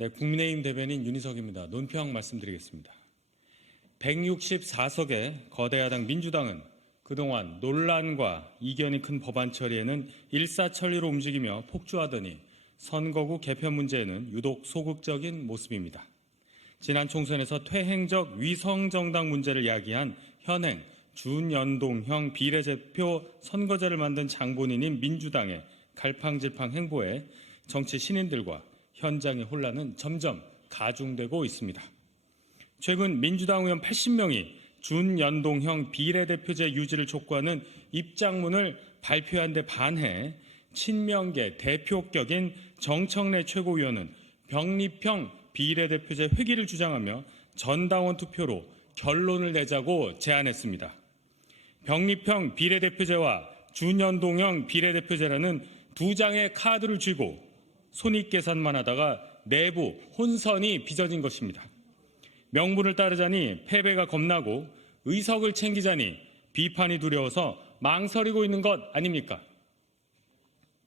네, 국민의힘 대변인 윤희석입니다. 논평 말씀드리겠습니다. 164석의 거대 야당 민주당은 그동안 논란과 이견이 큰 법안 처리에는 일사천리로 움직이며 폭주하더니 선거구 개편 문제에는 유독 소극적인 모습입니다. 지난 총선에서 퇴행적 위성정당 문제를 야기한 현행 준연동형 비례대표 선거제를 만든 장본인인 민주당의 갈팡질팡 행보에 정치 신인들과 현장의 혼란은 점점 가중되고 있습니다. 최근 민주당 의원 80명이 준연동형 비례대표제 유지를 촉구하는 입장문을 발표한 데 반해 친명계 대표격인 정청래 최고위원은 병립형 비례대표제 회귀를 주장하며 전당원 투표로 결론을 내자고 제안했습니다. 병립형 비례대표제와 준연동형 비례대표제라는 두 장의 카드를 쥐고 손익계산만 하다가 내부 혼선이 빚어진 것입니다. 명분을 따르자니 패배가 겁나고 의석을 챙기자니 비판이 두려워서 망설이고 있는 것 아닙니까?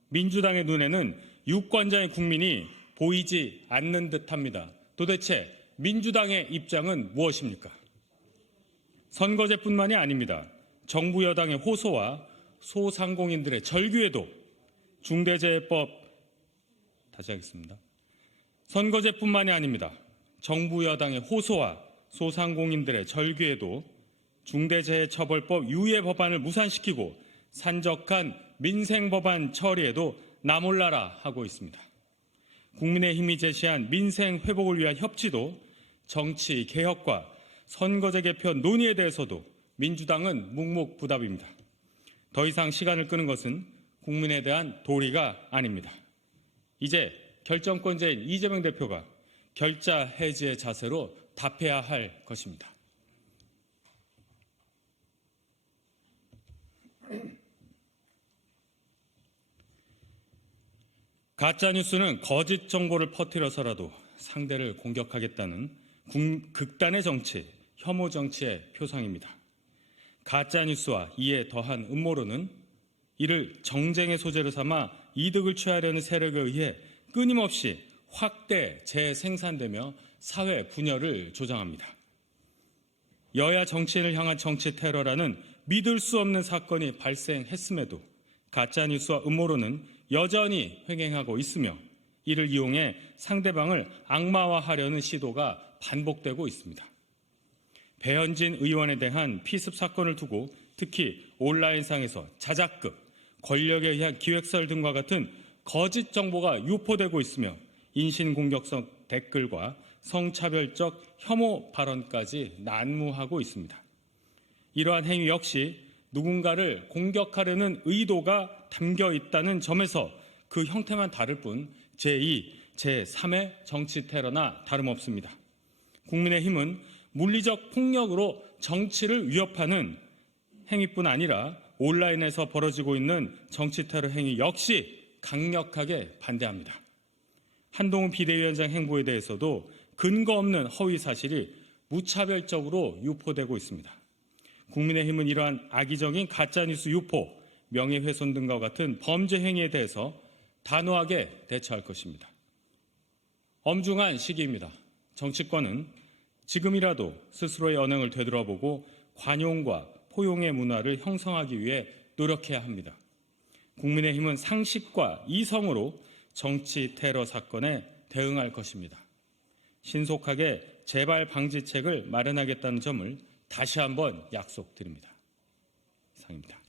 민주당의 눈에는 유권자의 국민이 보이지 않는 듯합니다. 도대체 민주당의 입장은 무엇입니까? 선거제뿐만이 아닙니다. 정부 여당의 호소와 소상공인들의 절규에도 중대재해법 다시 하겠습니다. 선거제뿐만이 아닙니다. 정부 여당의 호소와 소상공인들의 절규에도 중대재해처벌법 유예 법안을 무산시키고 산적한 민생법안 처리에도 나몰라라 하고 있습니다. 국민의힘이 제시한 민생 회복을 위한 협치도 정치 개혁과 선거제 개편 논의에 대해서도 민주당은 묵묵부답입니다. 더 이상 시간을 끄는 것은 국민에 대한 도리가 아닙니다. 이제 결정권자인 이재명 대표가 결자 해지의 자세로 답해야 할 것입니다. 가짜뉴스는 거짓 정보를 퍼뜨려서라도 상대를 공격하겠다는 극단의 정치, 혐오 정치의 표상입니다. 가짜뉴스와 이에 더한 음모론은 이를 정쟁의 소재로 삼아 이득을 취하려는 세력에 의해 끊임없이 확대 재생산되며 사회 분열을 조장합니다. 여야 정치인을 향한 정치 테러라는 믿을 수 없는 사건이 발생했음에도 가짜뉴스와 음모론은 여전히 횡행하고 있으며 이를 이용해 상대방을 악마화하려는 시도가 반복되고 있습니다. 배현진 의원에 대한 피습 사건을 두고 특히 온라인상에서 자작극, 권력에 의한 기획설 등과 같은 거짓 정보가 유포되고 있으며 인신공격성 댓글과 성차별적 혐오 발언까지 난무하고 있습니다. 이러한 행위 역시 누군가를 공격하려는 의도가 담겨 있다는 점에서 그 형태만 다를 뿐 제2, 제3의 정치 테러나 다름없습니다. 국민의힘은 물리적 폭력으로 정치를 위협하는 행위뿐 아니라 온라인에서 벌어지고 있는 정치 테러 행위 역시 강력하게 반대합니다. 한동훈 비대위원장 행보에 대해서도 근거 없는 허위 사실이 무차별적으로 유포되고 있습니다. 국민의힘은 이러한 악의적인 가짜뉴스 유포, 명예훼손 등과 같은 범죄 행위에 대해서 단호하게 대처할 것입니다. 엄중한 시기입니다. 정치권은 지금이라도 스스로의 언행을 되돌아보고 관용과 포용의 문화를 형성하기 위해 노력해야 합니다. 국민의힘은 상식과 이성으로 정치 테러 사건에 대응할 것입니다. 신속하게 재발 방지책을 마련하겠다는 점을 다시 한번 약속드립니다. 이상입니다.